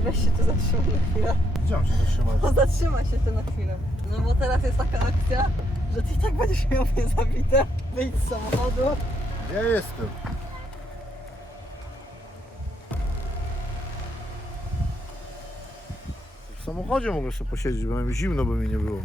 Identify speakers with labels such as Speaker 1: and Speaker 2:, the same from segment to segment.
Speaker 1: Weź się tu zatrzymaj na chwilę.
Speaker 2: Gdzie mam się zatrzymać?
Speaker 1: No zatrzymaj się tu na chwilę. No bo teraz jest taka akcja, że ty i tak będziesz miał mnie zabite. Wyjdź z samochodu.
Speaker 2: Ja jestem. W samochodzie mogę sobie posiedzieć, bo mi zimno by mi nie było.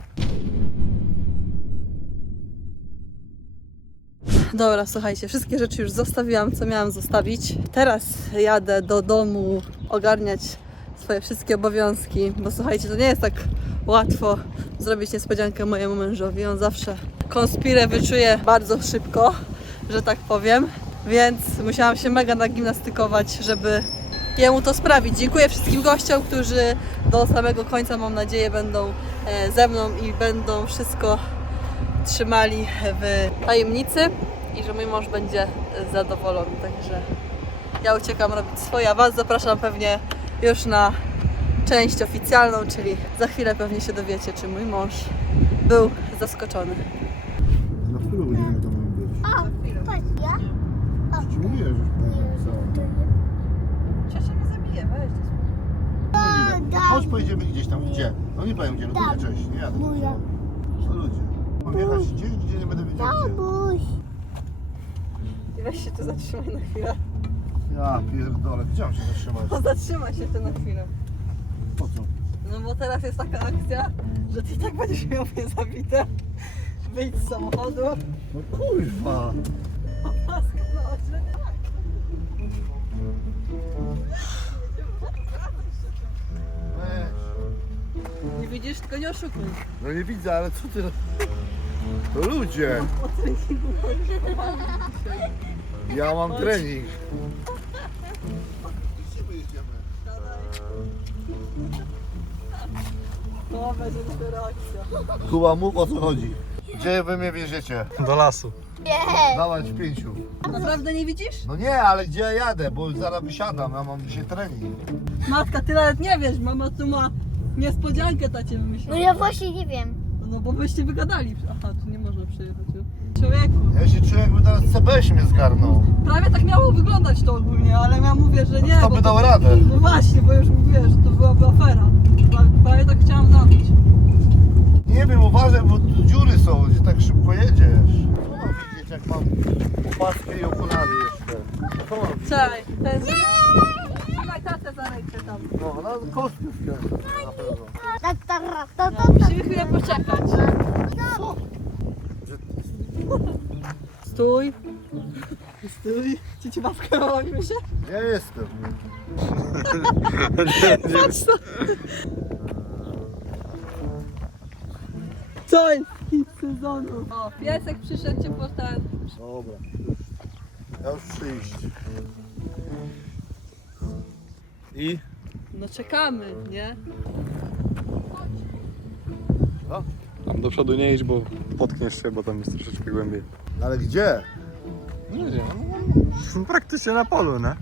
Speaker 1: Dobra, słuchajcie, wszystkie rzeczy już zostawiłam, co miałam zostawić. Teraz jadę do domu ogarniać swoje wszystkie obowiązki, bo słuchajcie, to nie jest tak łatwo zrobić niespodziankę mojemu mężowi. On zawsze konspirę wyczuje bardzo szybko, że tak powiem, więc musiałam się mega nagimnastykować, żeby jemu to sprawić. Dziękuję wszystkim gościom, którzy do samego końca, mam nadzieję, będą ze mną i będą wszystko trzymali w tajemnicy i że mój mąż będzie zadowolony. Także ja uciekam robić swoje, a Was zapraszam pewnie już na część oficjalną, czyli za chwilę pewnie się dowiecie, czy mój mąż był zaskoczony.
Speaker 2: Na którą godzinę to mam być?
Speaker 3: Patrz, ja?
Speaker 2: Ci mówiłem, że
Speaker 1: Cieszę mnie zabije, weź.
Speaker 2: chodź, pojedziemy gdzieś tam, gdzie? No nie powiem gdzie, no to nie cześć, nie jadę. Co ludzie? Mam jechać gdzieś, gdzie nie będę wiedział gdzie.
Speaker 3: Babuś.
Speaker 1: Weź się tu zatrzymaj na chwilę.
Speaker 2: Ja pierdolę, gdzie mam się zatrzymać?
Speaker 1: No zatrzymaj się tu na chwilę.
Speaker 2: Po co?
Speaker 1: No bo teraz jest taka akcja, że ty i tak będziesz miał mnie zabite. Wyjdź z samochodu.
Speaker 2: No kurwa!
Speaker 1: Opaska na oczy.
Speaker 2: Weź.
Speaker 1: Nie widzisz, tylko nie oszukuj.
Speaker 2: No nie widzę, ale co ty... To ludzie!
Speaker 1: Po treningu możesz
Speaker 2: Ja mam
Speaker 1: Chodź.
Speaker 2: trening.
Speaker 1: To będzie dopiero akcja.
Speaker 2: Kuba, mów o co chodzi. Gdzie wy mnie wieziecie?
Speaker 4: Do lasu.
Speaker 3: Nie.
Speaker 2: Dawać w 5.
Speaker 1: Naprawdę nie widzisz?
Speaker 2: No nie, ale gdzie ja jadę, bo zaraz wysiadam, ja mam dzisiaj trening.
Speaker 1: Matka, ty nawet nie wiesz, mama tu ma niespodziankę ta cię
Speaker 3: No
Speaker 1: wymyśliła.
Speaker 3: ja właśnie nie wiem.
Speaker 1: No bo byście wygadali. Aha, tu nie można przejechać. Jo. Człowieku,
Speaker 2: Ja się czuję, jakby teraz CBS mnie zgarnął.
Speaker 1: prawie tak miało wyglądać to ogólnie, ale ja mówię, że nie.
Speaker 2: Kto
Speaker 1: bo
Speaker 2: by
Speaker 1: to-
Speaker 2: dał radę?
Speaker 1: No właśnie, bo już mówię, że to byłaby afera. Prawie tak chciałam zrobić.
Speaker 2: Nie wiem, uważaj, bo tu dziury są, gdzie tak szybko jedziesz. Co mam widzieć, jak mam opaskę i okulary jeszcze? Co mam widzieć?
Speaker 1: Czekaj, ten... Trzymaj tatę za rękę tam.
Speaker 2: No, na kostkę skręcę, na pewno.
Speaker 1: No, musimy chwilę poczekać.
Speaker 2: Co?
Speaker 1: Stój. Stój. Cici babkę bawimy się?
Speaker 2: Ja jestem.
Speaker 1: Patrz to. Co jest hit sezonu? O, piesek przyszedł cię po ten.
Speaker 2: Dobra. Ja już przyjść. I?
Speaker 1: No czekamy, nie?
Speaker 2: No.
Speaker 4: Tam do przodu nie idź, bo potkniesz się, bo tam jest troszeczkę głębiej.
Speaker 2: Ale gdzie?
Speaker 4: Nie wiem, no, praktycznie na polu, nie?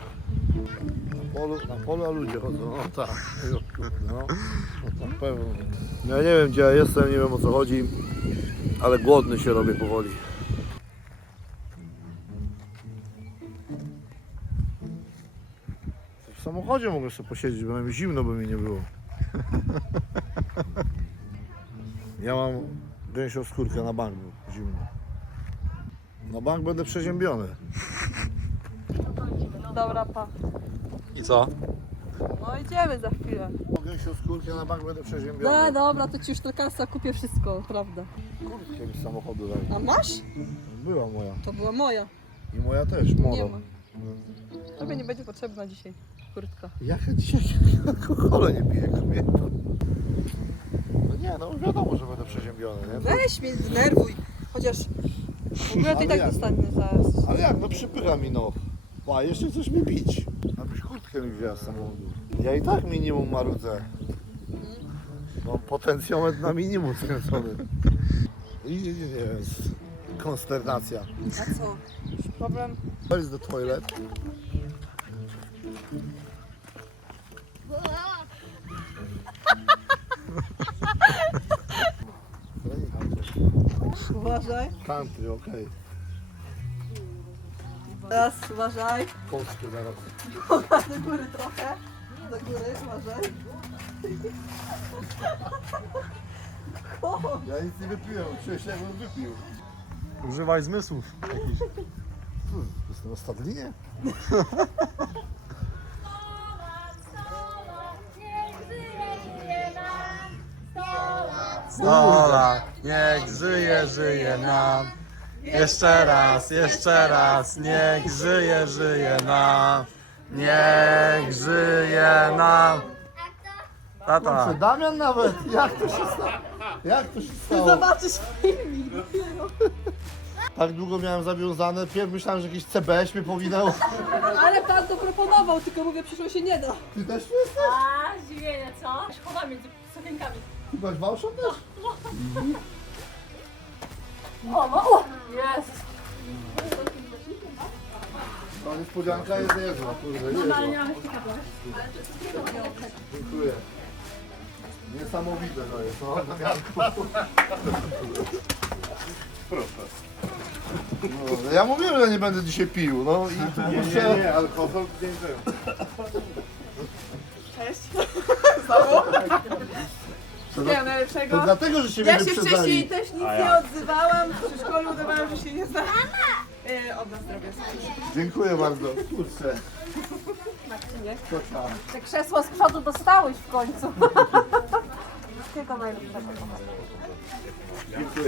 Speaker 2: Na polu, a ludzie chodzą. No tak. No, na pewno. Ja nie wiem gdzie ja jestem, nie wiem o co chodzi, ale głodny się robię powoli. W samochodzie mogę sobie posiedzieć, bo mi zimno by mi nie było. Ja mam gęsią skórkę na bank, bo zimno. Na bank będę przeziębiony.
Speaker 1: Dobra, pa.
Speaker 4: I co?
Speaker 1: No idziemy za chwilę.
Speaker 2: Gęsią skórkę na bank będę przeziębiony.
Speaker 1: No dobra, to ci już Trokasa kupię wszystko, prawda.
Speaker 2: Kurtkę mi z samochodu daj.
Speaker 1: A masz?
Speaker 2: Była moja.
Speaker 1: To była moja.
Speaker 2: I moja też,
Speaker 1: Nie
Speaker 2: moro.
Speaker 1: ma. Tobie nie będzie potrzebna dzisiaj kurtka.
Speaker 2: Jaka dzisiaj alkoholu nie piję, kobieta. No nie, no wiadomo, że będę przeziębiony, nie?
Speaker 1: Weź mnie, denerwuj. Chociaż w ogóle to i
Speaker 2: Ale
Speaker 1: tak
Speaker 2: jak?
Speaker 1: dostanę zaraz.
Speaker 2: Ale jak, no przypycha mi no. A jeszcze chcesz mi bić. Abyś kurtkę mi wzięła z samochodu. Ja i tak minimum marudzę. Mam potencjometr na minimum skręcony. I nie wiem, konsternacja.
Speaker 1: A co? Już problem?
Speaker 2: To jest do toilet.
Speaker 1: Uważaj.
Speaker 2: Country, okej.
Speaker 1: Teraz uważaj.
Speaker 2: Polskie zaraz.
Speaker 1: Pokaż do góry trochę. Do góry, uważaj.
Speaker 2: Ja nic nie wypiłem, czuję się jakbym wypił.
Speaker 4: Używaj zmysłów jakichś.
Speaker 2: Jestem na stadlinie?
Speaker 4: Stola, niech żyje, żyje nam. Jeszcze raz, niech żyje, żyje nam. Niech żyje nam. Tata.
Speaker 2: Damian nawet, jak to się stało? Jak to się stało?
Speaker 1: Zobaczysz filmik.
Speaker 2: Tak długo miałem zawiązane, pierw myślałem, że jakiś CBS mnie powinęło.
Speaker 1: Ale pan to proponował, tylko mówię, przyszło się nie da.
Speaker 2: Ty też tu jesteś?
Speaker 5: A, zdziwienie, co? Chowam między sukienkami.
Speaker 2: Ty masz wałszą też?
Speaker 5: O! Jest!
Speaker 2: No niespodzianka jest niezła, kurde, niezła. Dziękuję. Niesamowite to jest, no, Damianku. Proszę. No, ja mówiłem, że nie będę dzisiaj pił, no i nie, alkohol dziękuję.
Speaker 6: Wszystkiego najlepszego.
Speaker 2: To dlatego, że się
Speaker 6: Ja
Speaker 2: mnie
Speaker 6: się
Speaker 2: wyprzedzali.
Speaker 6: wcześniej też nic nie odzywałam. W szkole udawałam, że się nie znam. Od nas zdrowia.
Speaker 2: Dziękuję bardzo. Kurczę. Co tam?
Speaker 5: Te krzesło z przodu dostałeś w końcu. Wszystkiego najlepszego.
Speaker 2: Dziękuję.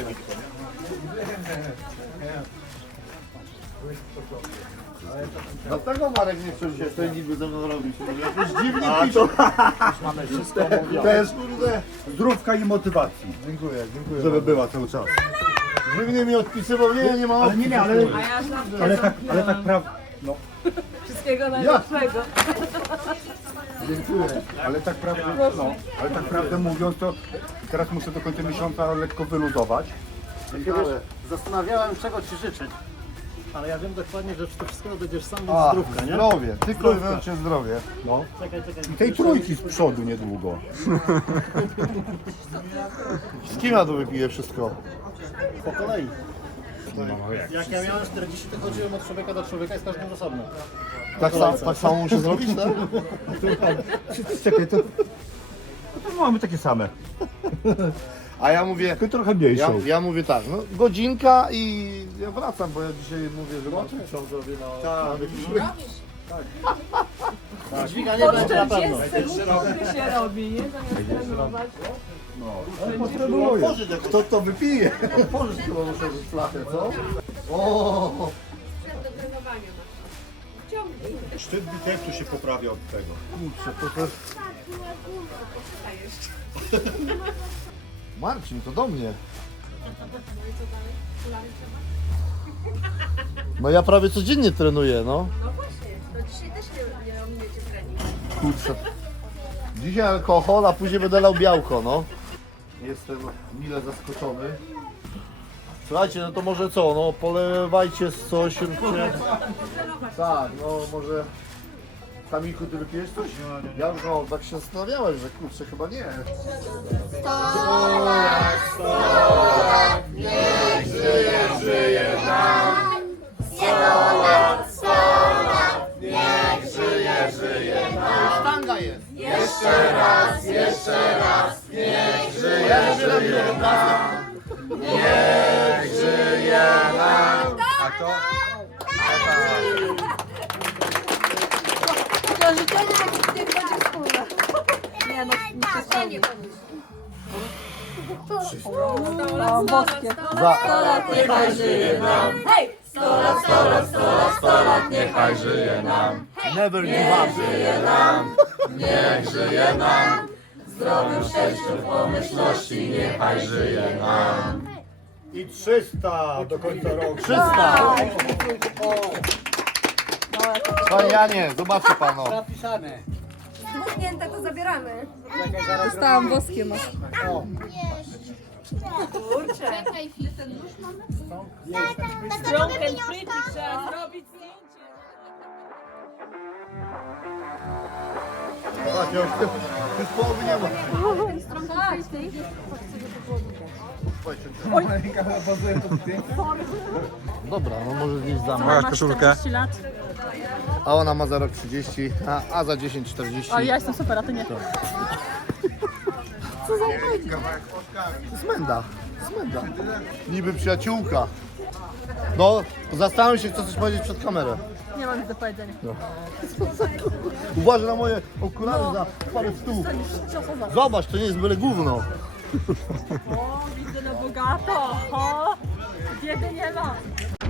Speaker 2: Dlatego Marek nie chce dzisiaj tej niby ze mną robić. Jakoś dziwnie pisze.
Speaker 7: Mamy wszystko mówione.
Speaker 2: Też kurde.
Speaker 7: Zdrówka i motywacji,
Speaker 2: Dziękuję, dziękuję.
Speaker 7: żeby była cały czas.
Speaker 2: Dziwnie mi odpisywał, nie ma
Speaker 7: Ale
Speaker 2: opcji.
Speaker 7: nie, ale tak prawda. No,
Speaker 5: Wszystkiego najlepszego.
Speaker 2: Dziękuję.
Speaker 7: ale tak prawdę mówiąc, to teraz muszę do końca miesiąca lekko wyluzować.
Speaker 2: Dziękuję.
Speaker 8: Zastanawiałem, czego Ci życzyć, ale ja wiem dokładnie, że to wszystkiego będziesz sam mieć
Speaker 2: A,
Speaker 8: zdrówka, nie?
Speaker 2: zdrowie, tylko i wyłącznie zdrowie.
Speaker 7: No.
Speaker 8: Czekaj.
Speaker 7: I tej trójki z przodu niedługo.
Speaker 2: Z kim ja tu wypiję wszystko?
Speaker 8: Po kolei. Jak ja miałem 40, to chodziłem od człowieka do człowieka i z każdym osobno.
Speaker 2: Tak samo muszę zrobić, tak?
Speaker 7: Czekaj, to mamy takie same.
Speaker 2: A ja mówię,
Speaker 7: Tylko trochę mniejszą.
Speaker 2: ja mówię tak, no godzinka i ja wracam, bo ja dzisiaj mówię, że mam ciąg zrobię na... Tak.
Speaker 8: Dźwiganie będzie na pewno.
Speaker 5: się robi, nie? Zamiast trenować.
Speaker 2: Kto to wypije? Otworzyć chyba muszę być flachę, co? O!
Speaker 7: Szczyt bicepsu się poprawia od tego.
Speaker 2: Kurczę, to też... Marcin, to do mnie. No ja prawie codziennie trenuję, no.
Speaker 6: No właśnie, to dzisiaj też nie ominiecie trening.
Speaker 2: Kurczę. Dzisiaj alkohol, a później będę lał białko, no. Jestem mile zaskoczony. Słuchajcie, no to może co, no polewajcie z coś, róbcie... Tak, no może... Kamilku, ty wypijesz coś? Ja no, tak się zastanawiałem, że kurczę, chyba nie. Sztanga jest. Jeszcze raz, niech żyje,
Speaker 4: A kto?
Speaker 1: To życzenie takich niech będzie wspólne. Nie no, nie no, boskie.
Speaker 2: Za...
Speaker 1: Niechaj żyje nam.
Speaker 4: Niechaj żyje nam.
Speaker 2: Never give up.
Speaker 4: Niech żyje nam. W zdrowym szczęściu, pomyślności, niechaj żyje nam.
Speaker 7: I 300 do końca roku.
Speaker 2: 300. Panie Janie, zobaczcie pan.
Speaker 8: Zapisane.
Speaker 6: Dmuchnięte to zabieramy.
Speaker 1: Dostałam boskie no.
Speaker 3: Czekaj chwilę. Ten nóż mamy?
Speaker 5: Strong and pretty trzeba zrobić zdjęcie.
Speaker 2: widać, już połowy nie ma. Dobra, no może zjeść za
Speaker 4: Moja koszulkę.
Speaker 2: A ona ma za rok 30, a za 10 40.
Speaker 1: Ale ja jestem super, a ty nie.
Speaker 2: Co za męda? To jest męda. Niby przyjaciółka. No, zastanów się, co chcesz powiedzieć przed kamerą.
Speaker 1: Nie mam nic do powiedzenia.
Speaker 2: Uważaj na moje okulary za parę stóp. Zobacz, to nie jest byle gówno.
Speaker 1: O, widzę na bogato. O, biedy nie ma.